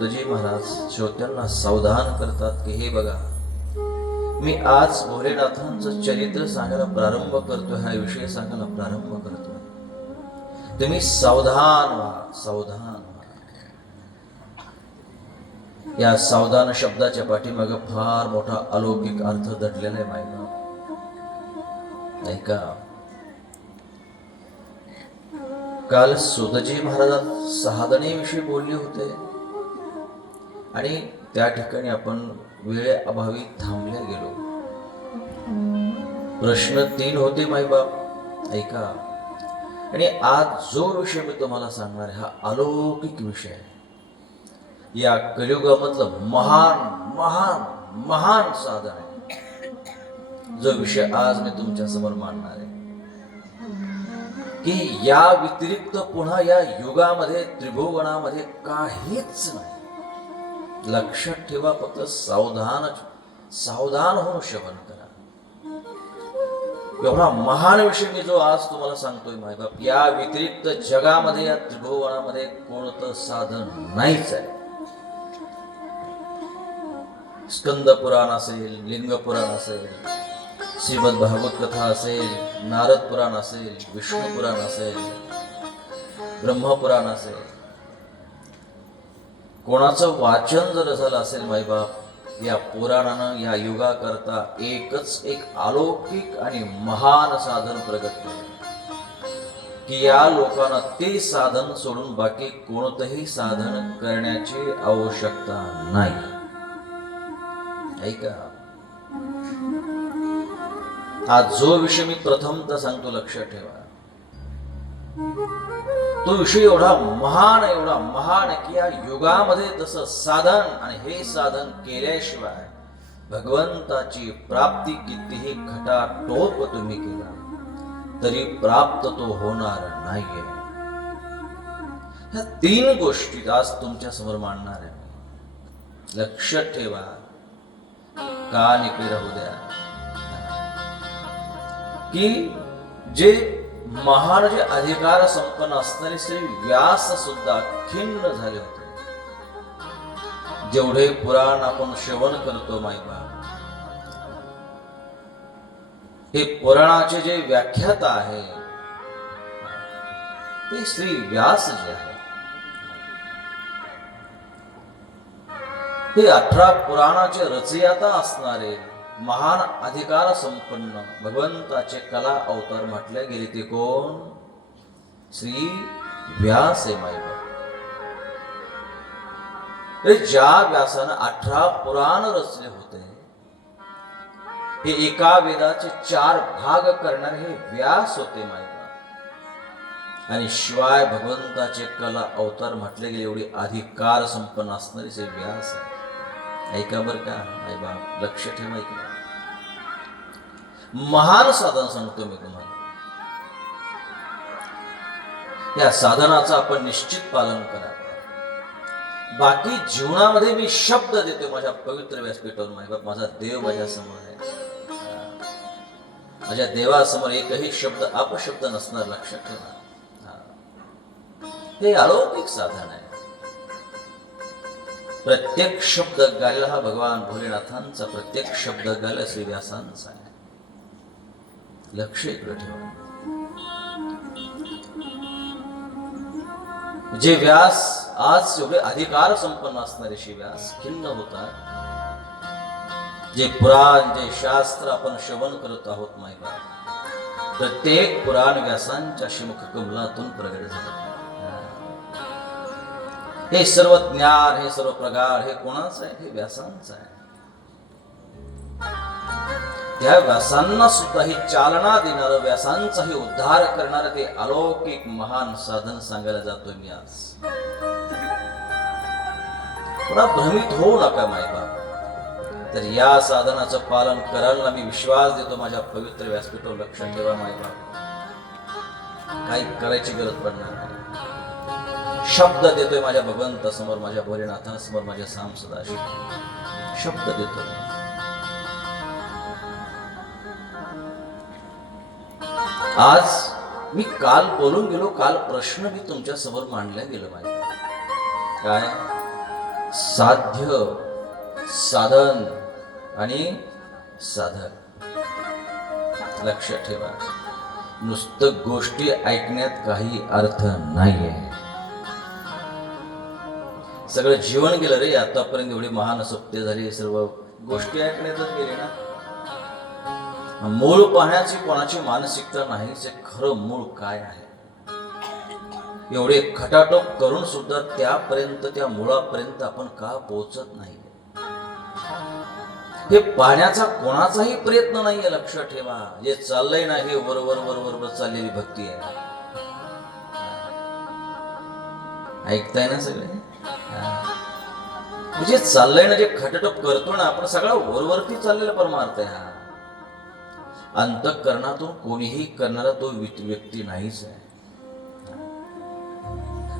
सुतजी महाराज श्रोत्यांना सावधान करतात की हे बघा, मी आज भोलेनाथांचं चरित्र सांगायला प्रारंभ करतोय, हा विषय सांगायला प्रारंभ करतोय. तुम्ही सावधान व्हा, सावधान व्हा. या सावधान शब्दाच्या पाठीमागे फार मोठा अलौकिक अर्थ दडलेला आहे माहिती. ऐका, काल सुतजी महाराज सहादणीविषयी बोलले होते आणि त्या ठिकाणी आपण वेळेअभावी थांबल्या गेलो. प्रश्न 3 होते माईबाप. ऐका, आणि आज जो विषय मी तुम्हाला सांगणार आहे हा अलौकिक विषय आहे. या कलियुगामधलं महान महान महान साधन आहे. जो विषय आज मी तुमच्या समोर मांडणार आहे की या व्यतिरिक्त पुन्हा या युगामध्ये त्रिभुवनामध्ये काहीच नाही. लक्षात ठेवा, फक्त सावधान होऊन श्रवण करा. एवढा महान विषय मी जो आज तुम्हाला सांगतोय मायबाप, या व्यतिरिक्त जगामध्ये या त्रिभुवनामध्ये कोणतं साधन नाहीच आहे. स्कंद पुराण असेल, लिंग पुराण असेल, श्रीमद भागवत कथा असेल, नारद पुराण असेल, विष्णू पुराण असेल, ब्रह्मपुराण असेल, कोणाचं वाचन जर झालं असेल माईबाप, या पुराणानं या युगाकरता एकच एक अलौकिक आणि महान साधन प्रगट केलं की या लोकांना ते साधन सोडून बाकी कोणतंही साधन करण्याची आवश्यकता नाही. ऐका, आज जो विषय मी प्रथमतः सांगतो लक्षात ठेवा, तो विषय एवढा महान की या युगामध्ये तसं साधन आणि हे साधन केल्याशिवाय भगवंताची प्राप्ती कितीही खटाटोप तुम्ही केला तरी प्राप्त तो होणार नाहीये. ह्या 3 गोष्टी आज तुमच्या समोर मांडणार आहे. लक्षात ठेवा, कान इकडे राहू द्या की जे महान जे अधिकार संपन्न असणारे श्री व्यास सुद्धा खिन्न झाले होते. जेवढे पुराण आपण श्रवण करतो माईबा, हे पुराणाचे जे व्याख्याता आहे ते श्री व्यास जे आहे, हे 18 पुराणाचे रचयिता असणारे महान अधिकार संपन्न भगवंताचे कला अवतार म्हटले गेले ते कोण? श्री व्यास आहे माईबा. ज्या व्यासानं 18 पुराण रचले होते, हे एका वेदाचे 4 भाग करणारे हे व्यास होते माईबा. आणि शिवाय भगवंताचे कला अवतार म्हटले गेले एवढी अधिकार संपन्न असणारे श्री व्यास आहे. ऐका बर का माईबा, लक्ष ठेवा. ऐका, महान साधन सांगतो मी तुम्हाला. या साधनाचं आपण निश्चित पालन करा. बाकी जीवनामध्ये मी शब्द देतो माझ्या पवित्र व्यासपीठावर माईबाप. माझा देव माझ्या समोर आहे. माझ्या देवासमोर एकही शब्द अपशब्द नसणार, लक्षात ठेवा. हे अलौकिक साधन आहे. प्रत्येक शब्द गायला हा भगवान भोलेनाथांचा, प्रत्येक शब्द गायला श्री व्यासांचा आहे. लक्ष इकडे ठेवा. जे व्यास आज एवढे अधिकार संपन्न असणारे श्री व्यास खिन्न होतात. जे पुराण, जे शास्त्र आपण श्रवण करत आहोत माहिती, प्रत्येक पुराण व्यासांच्या श्रीमुख कमलातून प्रगट झालं. हे सर्व ज्ञान, हे सर्व प्रगाढ हे कोणाचं आहे? हे व्यासांचं आहे. त्या व्यासांना सुद्धा ही चालना देणारं, व्यासांचाही उद्धार करणारं ते अलौकिक महान साधन सांगायला जातोय मी आज. पुन्हा भ्रमित होऊ नका मायबाप. तर या साधनाचं पालन करायला मी विश्वास देतो माझ्या पवित्र व्यासपीठावर. लक्षात ठेवा मायबाप, काही करायची गरज पडणार नाही. शब्द देतोय माझ्या भगवंतासमोर, माझ्या भोलेनाथासमोर, माझ्या साम सदाशिव शब्द देतोय. आज मी काल बोलून गेलो, काल प्रश्न मी तुमच्या समोर मांडला गेलो माहिती काय साध्य, साधन आणि साधक. लक्षात ठेवा, नुसतं गोष्टी ऐकण्यात काही अर्थ नाहीये. सगळं जीवन गेलं रे. आतापर्यंत एवढी महान सत्य झाली, सर्व गोष्टी ऐकण्यातच गेले ना. मूळ पाहण्याची कोणाची मानसिकता नाही. ते खरं मूळ काय आहे. एवढे खटाटोप करून सुद्धा त्यापर्यंत, त्या मुळापर्यंत आपण का पोहोचत नाही. हे पाहण्याचा कोणाचाही प्रयत्न नाहीये. लक्षात ठेवा, जे चाललंय ना हे वरवर वरवर चाललेली भक्ती आहे. ऐकताय ना सगळे. जे चाललंय ना, जे खटाटोप करतो ना आपण, सगळं वरवरती चाललेला परमार्थ आहे. हा अंतःकरणातून कोणीही करणारा तो व्यक्ती नाहीच आहे.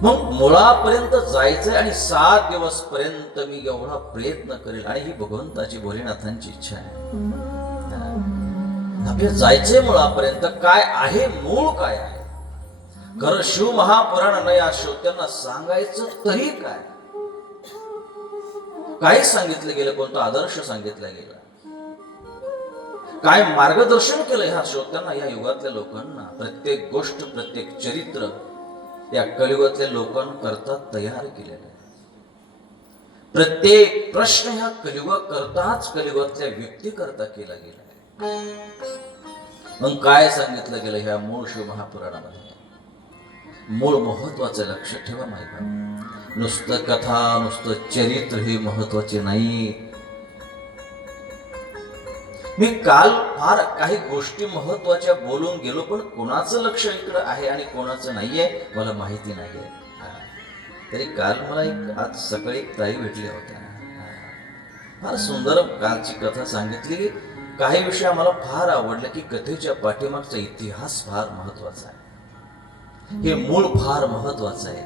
मग मुळापर्यंत जायचंय आणि 7 दिवस पर्यंत मी एवढा प्रयत्न करेल. आणि ही भगवंताची, भोलेनाथांची इच्छा आहे. आपल्याला जायचंय मुळापर्यंत. काय आहे मूळ, काय आहे खरं. शिव महापुराण या श्रोत्यांना सांगायचं तरी काय, काय सांगितलं गेलं, कोणता आदर्श सांगितला गेला, काय मार्गदर्शन केलं ह्या श्रोत्यांना, या युगातल्या लोकांना. प्रत्येक गोष्ट, प्रत्येक चरित्र या कलियुगातल्या लोकांकरता तयार केलेलं आहे. प्रत्येक प्रश्न ह्या कलियुगाकरताच, कलियुगातल्या व्यक्तीकरता केला गेला आहे. मग काय सांगितलं गेलं ह्या मूळ शिव महापुराणामध्ये. मूळ महत्वाचं लक्षात ठेवा माहिती. नुसतं कथा, नुसतं चरित्र हे महत्वाचे नाही. मी काल फार काही गोष्टी महत्वाच्या बोलून गेलो, पण कोणाचं लक्ष इकडं आहे आणि कोणाचं नाहीये मला माहिती नाहीये. तरी काल मला आज सकाळी एक ताई भेटल्या होत्या. फार सुंदर कालची कथा सांगितली. काही विषय आम्हाला फार आवडले की कथेच्या पाठीमागचा इतिहास फार महत्वाचा आहे. हे मूळ फार महत्वाचं आहे.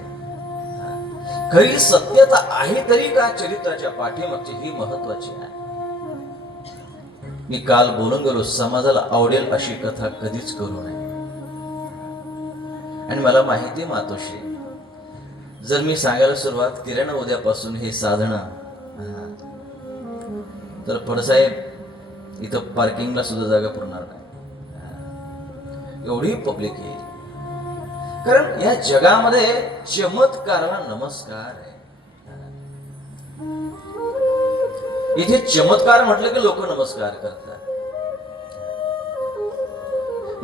खरी सत्यता आहे तरी का चरित्राच्या पाठीमागची ही महत्वाची आहे. मी काल बोलून गेलो, समाजाला आवडेल अशी कथा कधीच करू नये. आणि मला माहिती मातोश्री, जर मी सांगायला सुरुवात केली ना उद्यापासून हे साधना, तर फडसाहेब इथं पार्किंगला सुद्धा जागा पुरणार नाही. एवढी पब्लिक येईल. कारण या जगामध्ये चमत्काराला नमस्कार आहे. इथे चमत्कार म्हटलं की लोक नमस्कार करतात.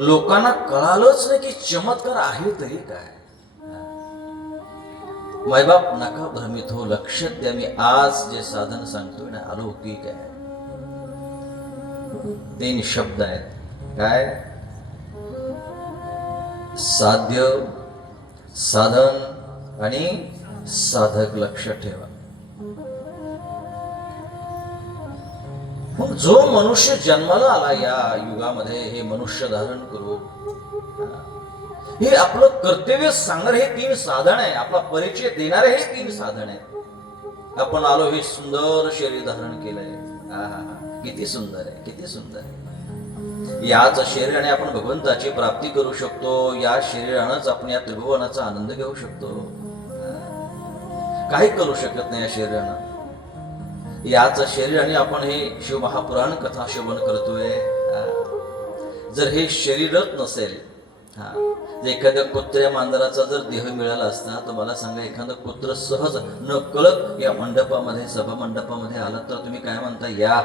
लोकांना कळालंच नाही की चमत्कार आहे तरी काय. मायबाप नका भ्रमित हो, लक्षात द्या. मी आज जे साधन सांगतोय ना, अलौकिक आहे. 3 शब्द आहेत. काय? साध्य, साधन आणि साधक. लक्षात ठेवा. मग जो मनुष्य जन्माला आला या युगामध्ये, हे मनुष्य धारण करू, हे आपलं कर्तव्य सांगणारे हे 3 साधन आहे. आपला परिचय देणारे हे 3 साधन आहे. आपण आलो, हे सुंदर शरीर धारण केलंय. किती सुंदर आहे, किती सुंदर आहे. याच शरीराने आपण भगवंताची प्राप्ती करू शकतो. या शरीरानंच आपण या त्रिभुवनाचा आनंद घेऊ शकतो. काही करू शकत नाही या शरीरानं. याच शरीराने आपण हे शिव महापुराण कथा श्रवण करतोय. जर हे शरीरच नसेल, एखाद्या कुत्र्या मांजराचा जर देह मिळाला असता, तर मला सांगा, एखादं कुत्र सहज न कळत या मंडपामध्ये, सभा मंडपामध्ये आलं तर तुम्ही काय म्हणता? या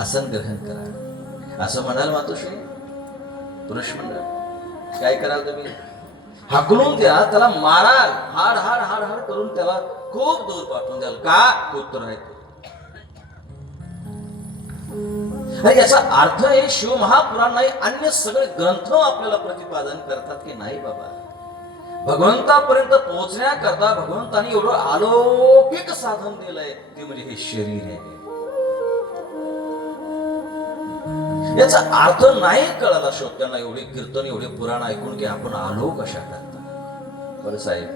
आसन ग्रहण करा असं म्हणाल मातोश्री? पुरुष मंडळ काय कराल तुम्ही? हाकलून द्या, त्याला माराल, हाड हाड हाड हाड करून त्याला खूप दूर पाठवून द्याल. का? कुत्र आहे तो. याचा अर्थ हे शिव महापुराण नाही, अन्य सगळे ग्रंथ आपल्याला प्रतिपादन करतात की नाही बाबा, भगवंतापर्यंत पोहोचण्याकरता भगवंतानी एवढं अलौकिक साधन दिलंय, ते म्हणजे हे शरीर आहे. याचा अर्थ नाही कळाला श्रोत्यांना. एवढे कीर्तन, एवढे पुराण ऐकून की आपण आलो कशा करता? बरं साहेब,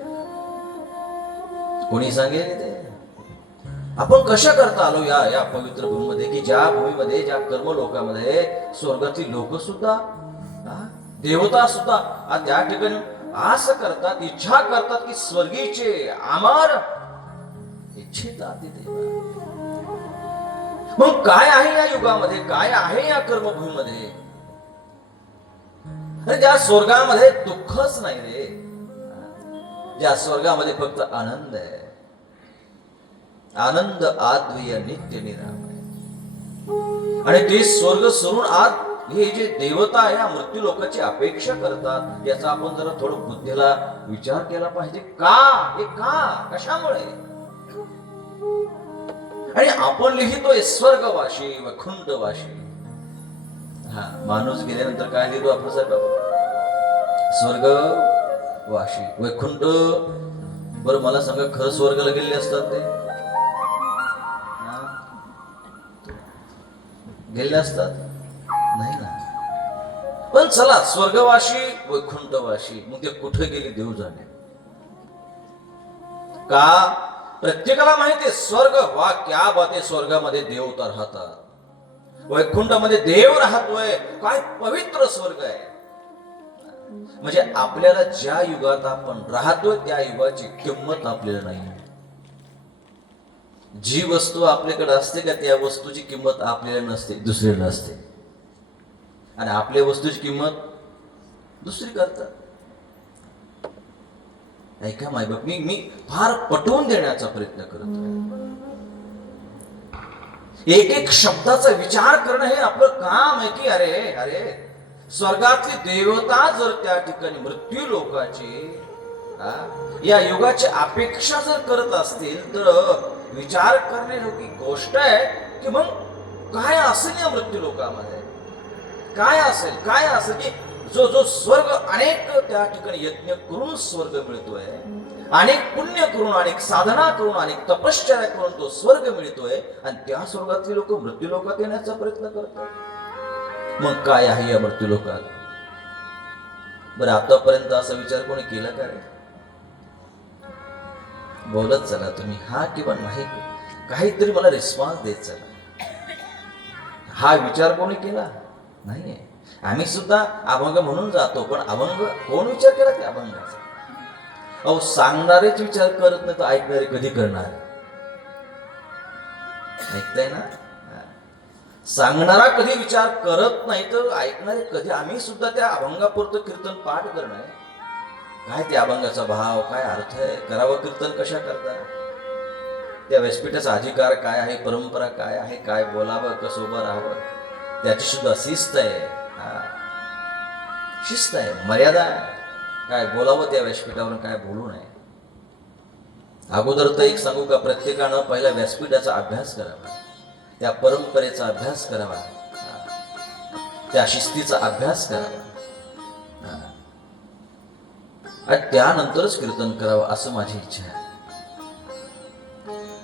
कोणी सांगेल ते आपण कशा करता आलो या पवित्र भूमीमध्ये, की ज्या भूमीमध्ये, ज्या कर्म लोकांमध्ये स्वर्गातील लोक सुद्धा, देवता सुद्धा त्या ठिकाणी आस करतात, इच्छा करतात की स्वर्गीचे अमर इच्छिताति देवा. मग काय आहे या युगामध्ये, काय आहे या कर्मभूमीमध्ये? अरे ज्या स्वर्गामध्ये दुःखच नाही रे, ज्या स्वर्गामध्ये फक्त आनंद आहे, आनंद आद्विय नित्य निरामय. आणि ते स्वर्ग सोडून आज हे जे देवता या मृत्यू लोकांची अपेक्षा करतात, याचा आपण जरा थोडं बुद्धीला विचार केला पाहिजे. का हे, का, कशामुळे? आणि आपण लिहितोय स्वर्गवाशी वैकुंठवाशी. हा, माणूस गेल्यानंतर काय लिहितो आपण साहेब? स्वर्गवाशी वैकुंठ. बरं मला सांगा, खरं स्वर्गाला गेलेले असतात ते? गेले असतात? नाही ना. पण चला, स्वर्गवाशी वैकुंठवाशी, मग ते कुठे गेले देव जाणे. का? प्रत्येकाला माहिती आहे स्वर्ग वा क्या बाते, स्वर्गामध्ये देव तर राहतात, वैकुंठामध्ये देव राहतोय. काय पवित्र स्वर्ग आहे. म्हणजे आपल्याला ज्या युगात आपण राहतोय त्या युगाची किंमत आपल्याला नाही. जी वस्तू आपल्याकडे असते का त्या वस्तूची किंमत आपल्याला नसते, दुसरीला नसते. आणि आपल्या वस्तूची किंमत दुसरी करतात. ऐका मायबाप, मी फार पटवून देण्याचा प्रयत्न करतो. एक एक शब्दाचा विचार करणं हे आपलं काम आहे. की अरे अरे, स्वर्गातली देवता जर त्या ठिकाणी मृत्यू लोकाची या युगाची अपेक्षा जर करत असतील तर विचार करण्याजोगी गोष्ट आहे. की मग काय असेल या मृत्यू लोकांमध्ये, काय असेल, काय असेल की जो जो स्वर्ग, अनेक त्या ठिकाणी यज्ञ करून स्वर्ग मिळतोय, अनेक पुण्य करून, अनेक साधना करून, अनेक तपश्चर्या करून तो स्वर्ग मिळतोय. आणि त्या स्वर्गातली लोक मृत्यू लोकात येण्याचा प्रयत्न करतात. मग काय आहे या मृत्यू लोकात? बरं, आतापर्यंत असा विचार कोणी केला का रे? बोलत चला तुम्ही, हा किंवा नाही, काहीतरी मला रिस्पॉन्स देत चला. हा विचार कोणी केला नाहीये. आम्ही सुद्धा अभंग म्हणून जातो, पण अभंग कोण विचार केला त्या अभंगाचा? अहो, सांगणारेच विचार करत नाही तर ऐकणारे कधी करणार? ऐकताय ना? सांगणारा कधी विचार करत नाही तर ऐकणारे कधी? आम्ही सुद्धा त्या अभंगापुरतं कीर्तन पाठ करणं, काय त्या अभंगाचा भाव, काय अर्थ आहे, करावं कीर्तन कशा करता, त्या व्यासपीठाचा अधिकार काय आहे, परंपरा काय आहे, काय बोलावं, कसं उभं राहावं, त्याची सुद्धा शिस्त आहे. शिस्त आहे, मर्यादा आहे. काय बोलावं त्या व्यासपीठावरून, काय बोलू नये. अगोदर तर एक सांगू का, प्रत्येकानं पहिला व्यासपीठाचा अभ्यास करावा, त्या परंपरेचा अभ्यास करावा, त्या शिस्तीचा अभ्यास करावा, आणि त्यानंतरच कीर्तन करावं, असं माझी इच्छा आहे.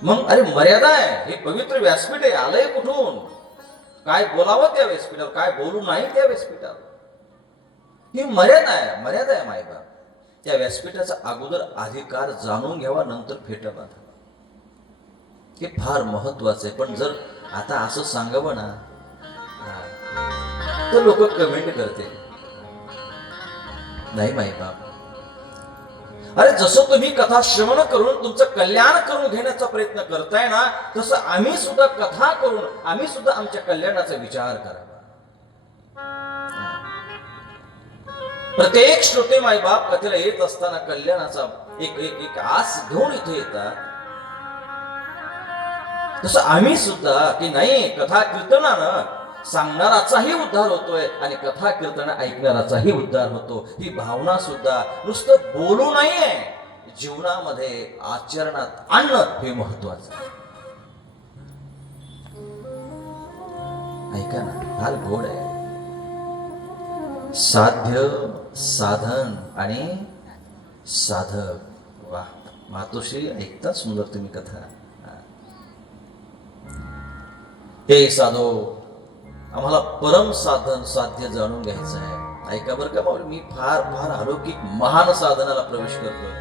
मग अरे मर्यादा आहे. हे पवित्र व्यासपीठ आहे, आलंय कुठून? काय बोलावं त्या व्यासपीठावर, काय बोलू नाही त्या व्यासपीठावर, ही मर्यादा आहे. मर्यादा आहे मायबाप. त्या व्यासपीठाचा अगोदर अधिकार जाणून घ्यावा, नंतर फेटा बांधावा. हे फार महत्वाचं आहे. पण जर आता असं सांगावं ना तर लोक कमेंट करते, नाही मायबाप. अरे जसं तुम्ही कथा श्रवण करून तुमचं कल्याण करून घेण्याचा प्रयत्न करताय ना, तसं आम्ही सुद्धा कथा करून आम्ही सुद्धा आमच्या कल्याणाचा विचार करावा. प्रत्येक श्रोते मायबाप कथेला येत असताना कल्याणाचा एक एक एक आस घेऊन इथे येतात. तसं आम्ही सुद्धा की नाही, कथा कीर्तनानं सांगणाराचाही उद्धार होतोय आणि कथा कीर्तन ऐकणाराचाही उद्धार होतो. ही भावना सुद्धा नुसतं बोलू नाहीये, जीवनामध्ये आचरणात आणणं हे महत्वाचं. ऐका ना, फार गोड आहे. साध्य, साधन आणि साधक. वा, मातोश्री ऐकता सुंदर तुम्ही कथा. हे साधो, आम्हाला परम साधन साध्य जाणून घ्यायचं आहे. ऐका बरं का माऊली, मी फार फार अलौकिक महान साधनाला प्रवेश करतोय.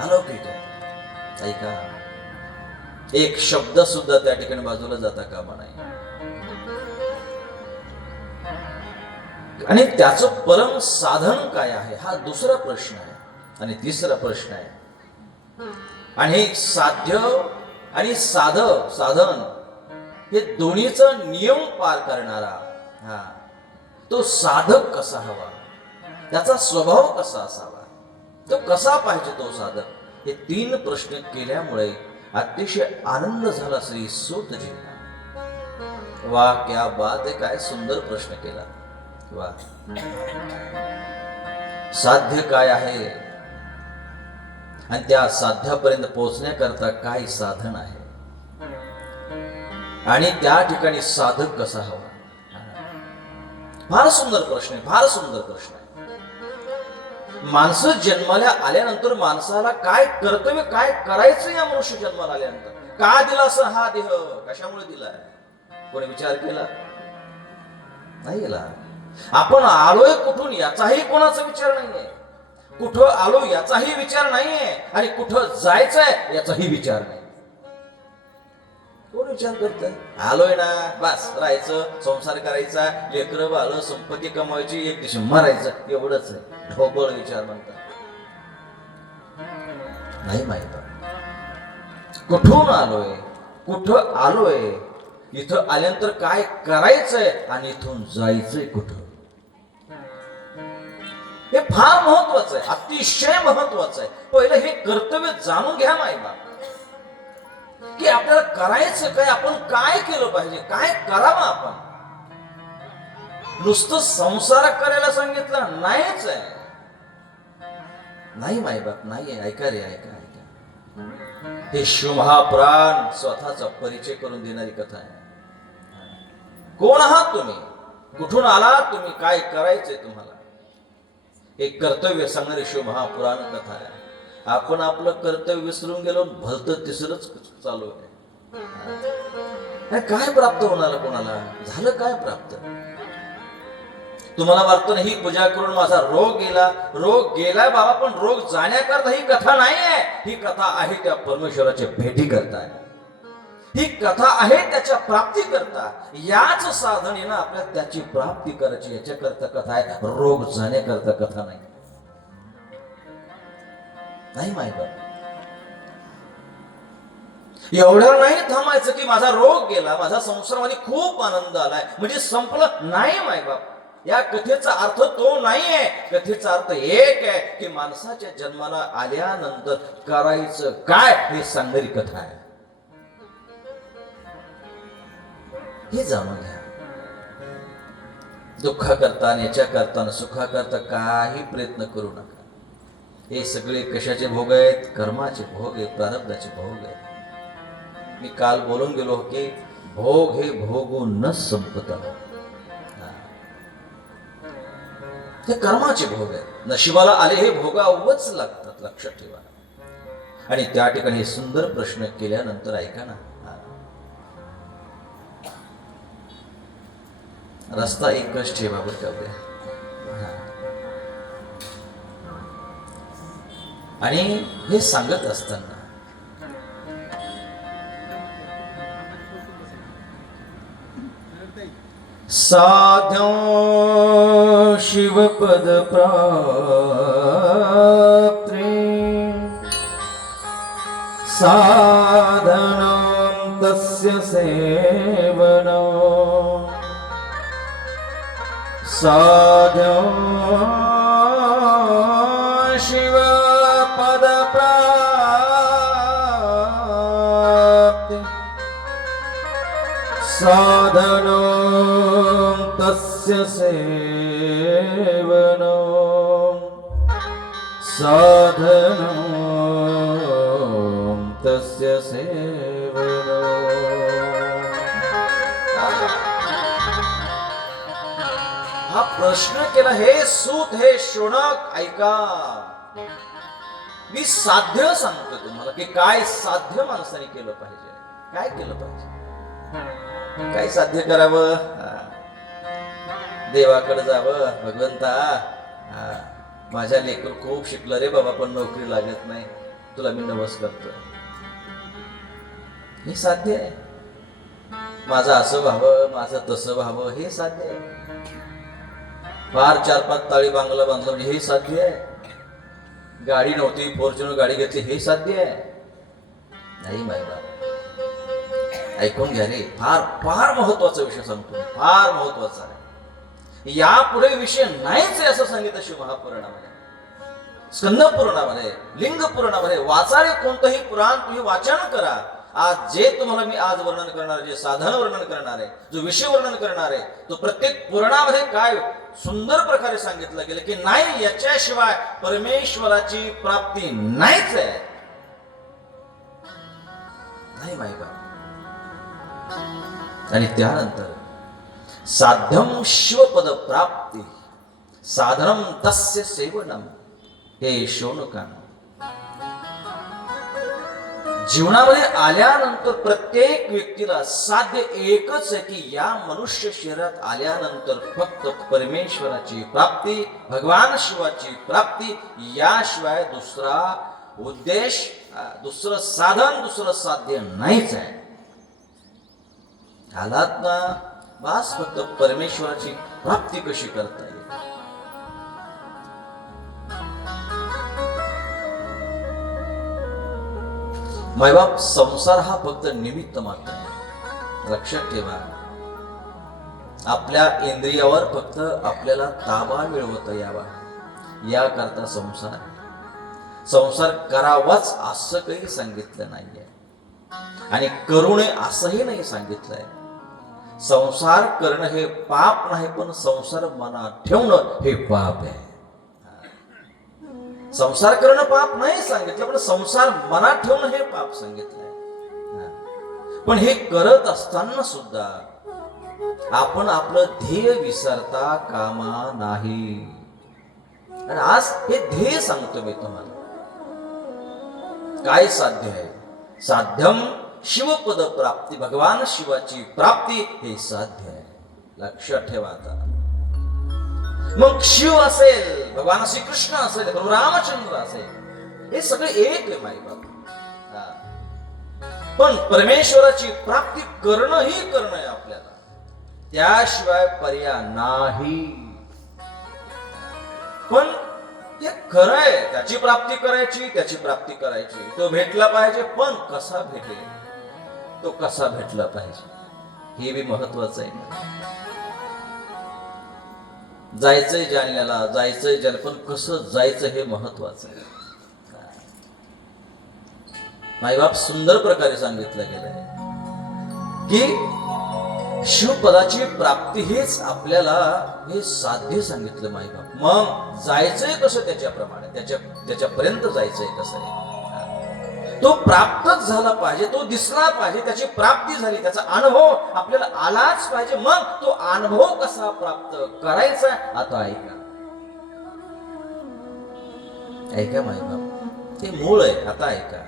अलौकिक आहे. ऐका, एक शब्द सुद्धा त्या ठिकाणी बाजूला जाता कामा नाही. आणि त्याचं परम साधन काय आहे हा दुसरा प्रश्न आहे. आणि तिसरा प्रश्न आहे, आणि हे साध्य आणि साधन हे दोन्हीचं नियम पार करणारा तो साधक कसा हवा, त्याचा स्वभाव कसा असावा, तो कसा पाहिजे तो साधक, हे 3 प्रश्न केल्यामुळे अतिशय आनंद झाला श्री सूतजींना. वा क्या बात आहे, काय सुंदर प्रश्न केला. वा, साध्य काय आहे आणि त्या साध्यापर्यंत पोहोचण्याकरता काय साधन आहे आणि त्या ठिकाणी साधक कसा हवा. फार सुंदर प्रश्न आहे, फार सुंदर प्रश्न आहे. माणसं जन्माला आल्यानंतर माणसाला काय कर्तव्य, काय करायचं या मनुष्य जन्माला आल्यानंतर, का दिला असं हा देह, कशामुळे दिलाय, कोणी विचार केला नाही केला. आपण आलोय कुठून याचाही कोणाचा विचार नाहीये, कुठं आलो याचाही विचार नाहीये आणि कुठं जायचंय याचाही विचार नाही. कोण विचार करतंय? आलोय ना, बस राहायचं, संसार करायचा, लेकरं बाळ, संपत्ती कमवायची, एक दिवशी मरायचं, एवढंच आहे. ढोबळ विचार म्हणतात. नाही माहित कुठून आलोय, कुठं आलोय, इथं आल्यानंतर काय करायचंय आणि इथून जायचंय कुठं, हे फार महत्वाचं आहे, अतिशय महत्वाचं आहे. पहिलं हे कर्तव्य जाणून घ्या मायबा, की आपल्याला करायचं काय, आपण काय केलं पाहिजे, काय करावं. आपण नुसतं संसार करायला सांगितलं नाहीच आहे. नाही मायबाप नाही, ऐका रे, ऐका ऐका. हे शिवमहापुराण स्वतःचा परिचय करून देणारी कथा आहे. कोण आहात तुम्ही, कुठून आलात तुम्ही, काय करायचंय तुम्हाला, एक कर्तव्य सांगणारी शिवमहापुराण कथा आहे. आपण आपलं कर्तव्य विसरून गेलो, भलतं तिसरंच चालू आहे. काय प्राप्त होणार, कोणाला झालं काय प्राप्त. तुम्हाला वाटतं ना ही पूजा करून माझा रोग गेला, रोग गेलाय बाबा, पण रोग जाण्याकरता ही कथा नाही आहे. ही कथा आहे त्या परमेश्वराच्या भेटी करता, ही कथा आहे त्याच्या प्राप्ती करता. याच साधन ना आपल्याला त्याची प्राप्ती करायची, याच्या करता कथा आहे, रोग जाण्याकरता कथा नाही. नाही माहित. एवढं नाही थांबायचं की माझा रोग गेला, माझा संसारामध्ये खूप आनंद आलाय म्हणजे संपलं. नाही मायबाप, या कथेचा अर्थ तो नाहीये. कथेचा अर्थ एक आहे की माणसाच्या जन्माला आल्यानंतर करायचं काय हे सांगणारी कथा आहे. हे जाणून घ्या. दुःखा करता, याच्या करता, सुखा करता काही प्रयत्न करू नका. हे सगळे कशाचे भोग आहेत, कर्माचे भोग आहेत, प्रारब्धाचे भोग आहेत. मी काल बोलून गेलो की भोग हे भोगून न संपत, ते कर्माचे भोग आहेत. नशिबाला आले हे भोगावंच लागतात, लक्षात ठेवा. आणि त्या ठिकाणी हे सुंदर प्रश्न केल्यानंतर ऐका ना, रस्ता एकच ठेवा बरं का उद्या. आणि हे सांगत असताना साध्यो शिवपद प्राप्त्रे साधनं तस्य सेवनं साध्यो शिवपद प्राप्ति साधनं तस्य सेवनं साधनं तस्य सेवनं. हा प्रश्न केला, हे सूत, हे शोणक, ऐका. मी साध्य सांगतो तुम्हाला की काय साध्य माणसाने केलं पाहिजे, काय केलं पाहिजे, काय साध्य करावं. देवाकडे जावं, भगवंता माझ्या लेकर खूप शिकलं रे बाबा पण नोकरी लागत नाही, तुला मी नवस करतो. हे साध्य आहे. माझं असं व्हावं, माझं तसं व्हावं, हे साध्य आहे. फार 4-5 ताळी बांगला बांधला म्हणजे हे साध्य आहे. गाडी नव्हती, फॉर्च्युनर गाडी घेतली, हे साध्य आहे. नाही बाबा, ऐकून घ्या रे, फार फार महत्वाचा विषय सांगतो, फार महत्वाचा आहे. यापुढे विषय नाहीच आहे असं सांगितलं शिव महापुराणामध्ये, स्कंद पुराणामध्ये, लिंग पुराणामध्ये. वाचाळे कोणतंही पुराण तुम्ही वाचन करा. आज जे तुम्हाला मी आज वर्णन करणार, जे साधन वर्णन करणार आहे, जो विषय वर्णन करणार आहे, तो प्रत्येक पुराणामध्ये काय सुंदर प्रकारे सांगितलं गेलं की नाही, याच्याशिवाय परमेश्वराची प्राप्ती नाहीच आहे. नाही बाबा. आणि त्यानंतर साध्यम शिवपद प्राप्ती साधनम तस्य सेवनम, हे शौनकान. जीवनामध्ये आल्यानंतर प्रत्येक व्यक्तीला साध्य एकच आहे की या मनुष्य शरीरात आल्यानंतर फक्त परमेश्वराची प्राप्ती, भगवान शिवाची प्राप्ती, याशिवाय दुसरा उद्देश, दुसरं साधन, दुसरं साध्य नाहीच आहे. आलात ना, बस फक्त परमेश्वराची प्राप्ती कशी करता येईल. मायबाप, संसार हा फक्त निमित्त मात्र आहे. लक्षात ठेवा, आपल्या इंद्रियावर फक्त आपल्याला ताबा मिळवता यावा याकरता संसार करावाच असं काही सांगितलं नाहीये, आणि करू नये असंही नाही सांगितलंय. संसार करणं हे पाप नाही, पण संसार मनात ठेवणं हे पाप आहे. संसार करणं पाप नाही सांगितलं, पण संसार मनात ठेवणं हे पाप सांगितलंय. पण हे करत असताना सुद्धा आपण आपलं ध्येय विसरता कामा नाही. आणि आज हे ध्येय सांगतो मी तुम्हाला. काय साध्य आहे? साध्यम शिवपद प्राप्ती, भगवान शिवाची प्राप्ती हे साध्य आहे. लक्षात ठेवा. आता मग शिव असेल, भगवान श्रीकृष्ण असेल, प्रभू रामचंद्र असेल, हे सगळे एक आहे माई बाबा. पण परमेश्वराची प्राप्ती करणं आहे आपल्याला, त्याशिवाय पर्याय नाही. पण हे खरं आहे, त्याची प्राप्ती करायची, तो भेटला पाहिजे. पण कसा भेटेल, तो कसा भेटला पाहिजे हे बी महत्वाचं आहे. जायचंय जाण्याला, पण कसं जायचं हे महत्वाचं आहे. माईबाप सुंदर प्रकारे सांगितलं गेलंय की शिवपदाची प्राप्ती हेच आपल्याला हे साध्य सांगितलं माईबाप. मग जायचंय कसं, त्याच्याप्रमाणे त्याच्यापर्यंत जायचंय कसं आहे. तो प्राप्तच झाला पाहिजे, तो दिसला पाहिजे, त्याची प्राप्ती झाली, त्याचा अनुभव आपल्याला आलाच पाहिजे. मग तो अनुभव कसा प्राप्त करायचा, आता ऐका माईबाप, ते मूळ आहे. आता ऐका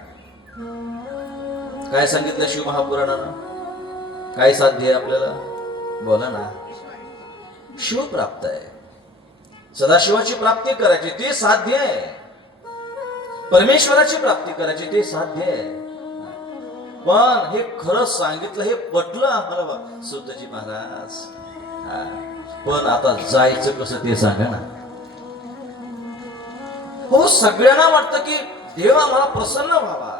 काय सांगितलं शिव महापुराणानं. काय साध्य आहे आपल्याला, बोला ना. शिव प्राप्त आहे, सदाशिवाची प्राप्ती करायची ते साध्य आहे, परमेश्वराची प्राप्ती करायची ते साध्य आहे. पण हे खरं सांगितलं, हे पटलं आम्हाला सुद्धजी महाराज. पण आता जायचं कसं ते सांगा ना. हो, सगळ्यांना वाटतं की देव आम्हाला प्रसन्न व्हावा.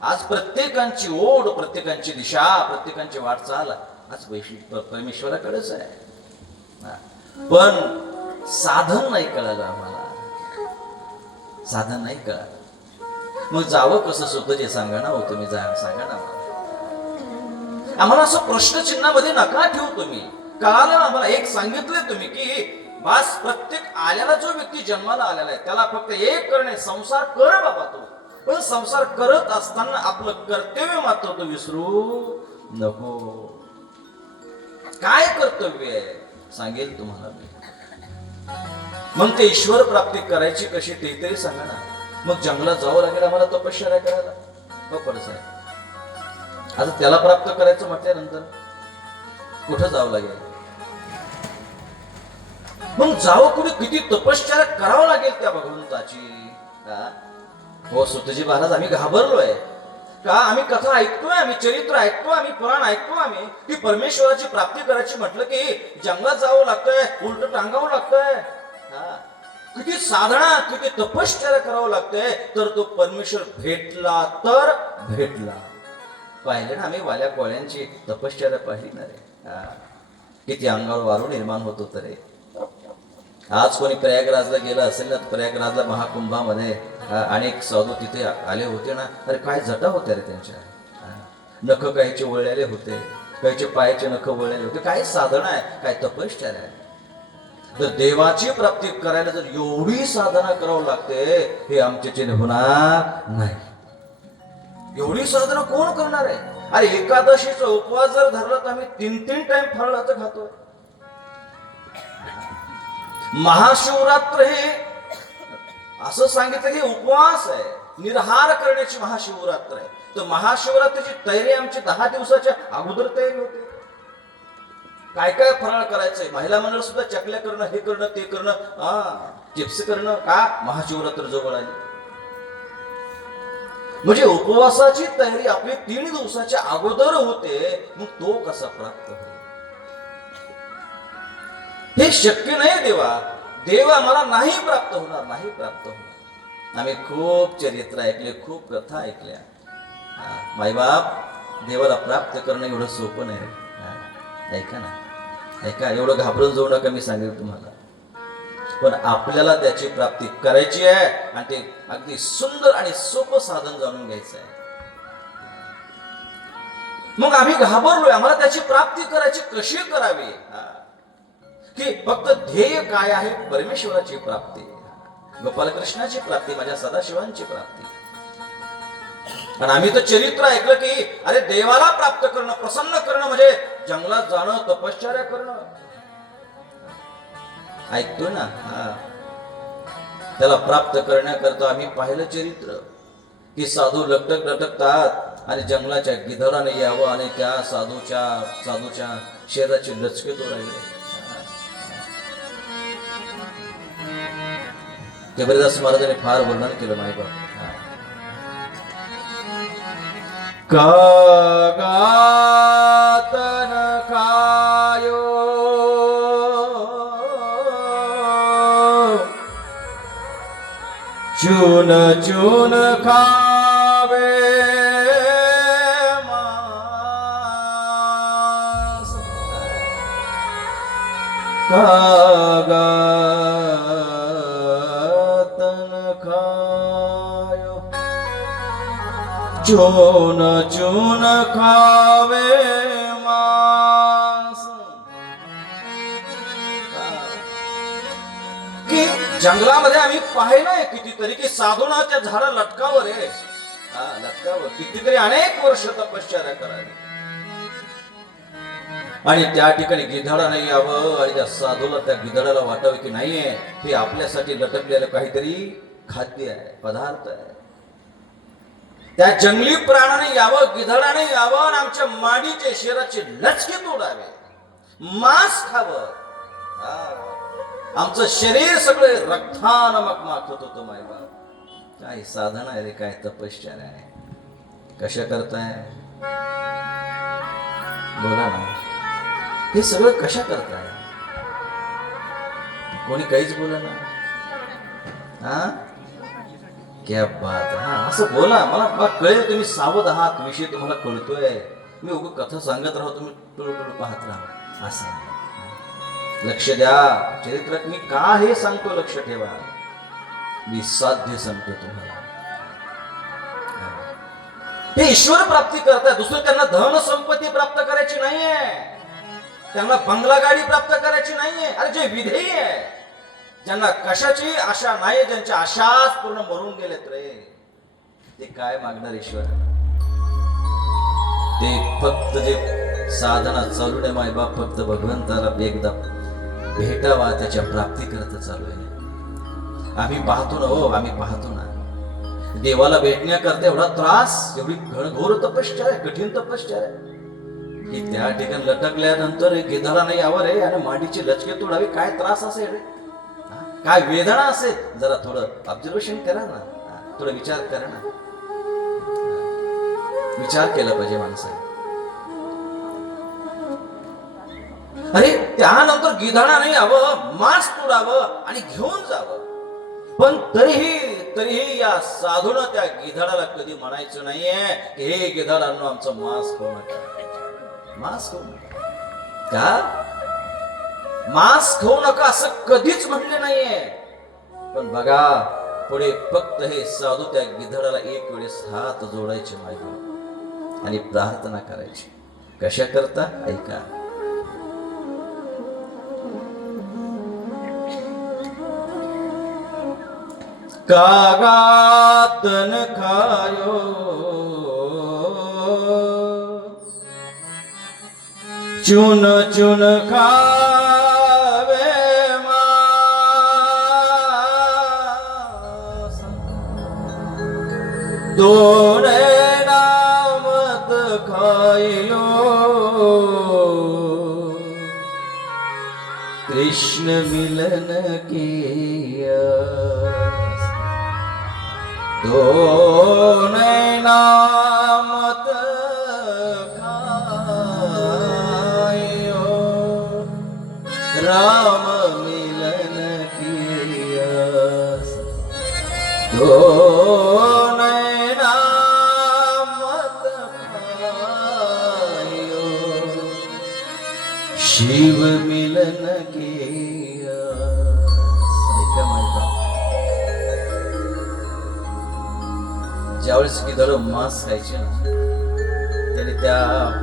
आज प्रत्येकांची ओढ, प्रत्येकांची दिशा, प्रत्येकांची वाटचाल आज परमेश्वराकडेच आहे. पण साधन नाही कळालं आम्हाला, साधन नाही कळालं. मग जावं कसं सुद्धजी सांगा ना. हो तुम्ही सांगा ना आम्हाला. असं प्रश्नचिन्हामध्ये नका ठेवू तुम्ही. कळालं आम्हाला, एक सांगितलंय तुम्ही की बस प्रत्येक आलेला जो व्यक्ती जन्माला आलेला आहे त्याला फक्त एक करणे, संसार कर बाबा तू. पण संसार करत असताना आपलं कर्तव्य मात्र तो विसरू नको. काय कर्तव्य आहे सांगेल तुम्हाला मी. मग ते ईश्वर प्राप्ती करायची कशी ते तरी सांगा ना. मग जंगलात जावं लागेल आम्हाला तपश्चर्या करायला, बरोबर आहे. आता त्याला प्राप्त करायचं म्हटल्यानंतर कुठं जावं लागेल. मग जावं कुठे, किती तपश्चर्या करावं लागेल त्या भगवंताची. हो सुद्धजी महाराज, आम्ही घाबरलोय का. आम्ही कथा ऐकतोय, आम्ही चरित्र ऐकतो, आम्ही पुराण ऐकतो, आम्ही की परमेश्वराची प्राप्ती करायची म्हटलं की जंगलात जावं लागतंय, उलट टांगावं लागतंय. किती साधना, किती तपश्चर्या करावं लागते तर तो परमेश्वर भेटला तर भेटला. पाहिले ना आम्ही वाल्या कोळ्यांची तपश्चर्या पाहिली ना रे. किती अंगावर वारू निर्माण होत होतं रे. आज कोणी प्रयागराजला गेलं असेल ना, प्रयागराजला महाकुंभामध्ये अनेक साधू तिथे आले होते ना. अरे काय जटा होत्या रे त्यांच्या. नख काहीचे वळलेले होते, काहीचे पायाचे नख वळलेले होते. काय साधना आहे, काय तपश्चर्या आहे. तर देवाची प्राप्ती करायला जर एवढी साधना करावं लागते, हे आमच्याच्याने होणार नाही. एवढी साधना कोण करणार आहे. अरे एकादशीचा उपवास जर धरला तर आम्ही 3-3 टाइम फराळाचं खातोय. महाशिवरात्र हे असं सांगितलं की उपवास आहे, निराहार करण्याची महाशिवरात्र आहे. तर महाशिवरात्रीची तयारी आमची 10 दिवसाच्या अगोदर तयारी होते. काय काय फराळ करायचंय. महिला मंडळ सुद्धा चकल्या करणं, हे करणं, ते करणं, चिप्स करणं. का महाशिवरात्र जवळ आली म्हणजे उपवासाची तयारी आपली 3 दिवसाच्या अगोदर होते. मग तो कसा प्राप्त होईल. हे शक्य नाही. देव आम्हाला नाही प्राप्त होणार, नाही प्राप्त होणार. आम्ही खूप चरित्र ऐकले, खूप कथा ऐकल्या. मायबाप देवाला प्राप्त करणं एवढं सोपं नाही. ऐका ना, ऐका, एवढं घाबरून जाऊ नका. मी सांगेल तुम्हाला, पण आपल्याला त्याची प्राप्ती करायची आहे आणि ते अगदी सुंदर आणि सोपं साधन जाणून घ्यायचं आहे. मग आम्ही घाबरलोय. आम्हाला त्याची प्राप्ती करायची, कशी करावी. की फक्त ध्येय काय आहे, परमेश्वराची प्राप्ती, गोपालकृष्णाची प्राप्ती, माझ्या सदाशिवांची प्राप्ती. आणि आम्ही तर चरित्र ऐकलं की अरे देवाला प्राप्त करणं, प्रसन्न करणं म्हणजे जंगलात जाणं, तपश्चर्या करणं. ऐकतोय ना. त्याला प्राप्त करण्याकरता आम्ही पाहिलं चरित्र की साधू लटकतात आणि जंगलाच्या गिधाडाने यावं आणि त्या साधूच्या शरीराचे लचके तोडावे. कबीरदास महाराजांनी फार वर्णन केलं मायबाप. कागातन खायो चून चून खावे मांस. चून चून खावे मांस. की जंगलामध्ये आम्ही पाहिलंय कितीतरी की साधूना त्या झाडा लटकावर आहे. लटकावर कितीतरी अनेक वर्ष तपश्चर्या करावी आणि त्या ठिकाणी गिधाडाने यावं आणि त्या साधूला, त्या गिधाडाला वाटावं की नाहीये हे आपल्यासाठी लटकलेलं काहीतरी खाद्य आहे, पदार्थ आहे. त्या जंगली प्राण्याने यावं, गिधाडाने यावं आणि आमच्या माडीचे शरीराचे लचके तोडावे, मांस खावं. आमचं शरीर सगळे रक्तानं मखमाखत होतं. मायबाप काय साधना आहे रे, काय तपश्चर्या आहे. कशा करताय बोला ना. हे सगळं कशा करताय. कोणी काहीच बोला ना. क्या बात. असं बोला, मला कळेल तुम्ही सावध आहात, विषय तुम्हाला कळतोय. मी उग कथा सांगत राहू, तुम्ही टुळटुळ पाहत राहा. असं लक्ष द्या. चरित्रात मी का हे सांगतो लक्ष ठेवा. मी साध्य सांगतो तुम्हाला. हे ईश्वर प्राप्ती करताय. दुसरं त्यांना धन संपत्ती प्राप्त करायची नाहीये, त्यांना बंगला गाडी प्राप्त करायची नाहीये. अरे जे विधेय आहे, ज्यांना कशाची आशा नाही, ज्यांच्या आशाच पूर्ण मरून गेलेत रे, ते काय मागणार ईश्वर. ते फक्त जे साधना चालू आहे मायबाप, फक्त भगवंताला एकदा भेटावा त्याच्या प्राप्ती करता चालू आहे. आम्ही पाहतो ना हो, आम्ही पाहतो ना देवाला भेटण्याकरता एवढा त्रास, एवढी घनघोर तपश्चर्या, कठीण तपश्चर्या की त्या ठिकाणी लटकल्यानंतर गिधाडा नाही यावं रे आणि मांडीची लचके तोडावी. काय त्रास असेल रे, काय वेदना असेल. जरा थोडं ऑब्झर्वेशन करा ना, थोडं विचार करा ना. विचार केला पाहिजे माणसाने. अरे त्यानंतर गिधाडा नाही यावं, मांस तोडावं आणि घेऊन जावं. पण तरीही या साधून त्या गिधाडाला कधी म्हणायचं नाहीये की हे गिधाडांनो आमचं मांस खाऊ नका, मांस खाऊ नका. का मांस खाऊ नका असं कधीच म्हटले नाहीये. पण बघा पुढे फक्त हे साधू त्या गिधाडाला एक वेळेस हात जोडायचे मागे आणि प्रार्थना करायची. कशा करता ऐका. कागातन खायो चुन चुन खावे मांस दोने नामत खायो कृष्ण मिलन किया दोन नामत खायो राम मिलन किया दोन नामत खायो शिव मिलन किया. ऐका माहिती ज्यावेळेस गिधाड मांस खायचे ना त्याने त्या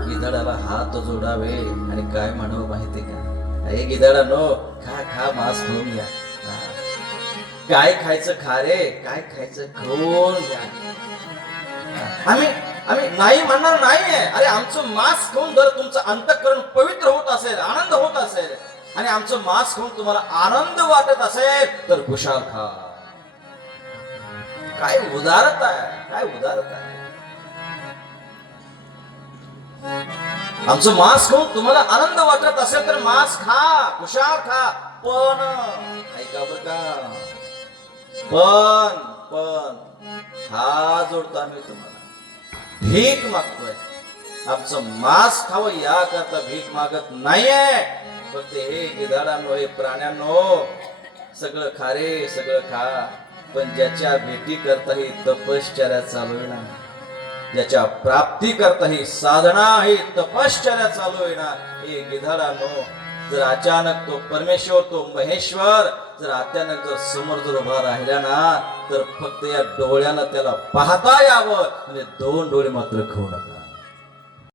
गिधाडाला हात जोडावे आणि काय म्हणावं माहितीये का, हे गिधाडानो खा खा मांस खाऊन घ्या, काय खायचं खा रे, काय खायचं खाऊन घ्या. आम्ही नाही म्हणणार नाहीये. अरे आमचं मांस खाऊन जर तुमचं अंतःकरण पवित्र होत असेल, आनंद होत असेल आणि आमचं मांस खाऊन तुम्हाला आनंद वाटत असेल तर खुशाल खा. काय उदारता आहे, काय उदारता आहे. आमचं मांस खाऊन तुम्हाला आनंद वाटत असेल तर मांस खा, खुशाल खा. पण ऐका बर का, पण हात जोडतो आम्ही तुम्हाला, भीक मागतोय. आमचं मांस खावं या करता भीक मागत नाहीये. फक्त हे गिधाडांनो, हे प्राण्यांनो सगळं खा रे, सगळं खा. पण ज्याच्या भेटी करता ही तपश्चर्या चालू आहे ना, ज्याच्या प्राप्ती करता ही साधना, ही तपश्चर्या चालू आहे ना, हे गिधाडांनो जर अचानक तो परमेश्वर, तो महेश्वर जर अचानक जर समोर जर उभा राहिला ना तर फक्त या डोळ्यानं त्याला पाहता यावं आणि दोन डोळे मात्र खाऊ नका.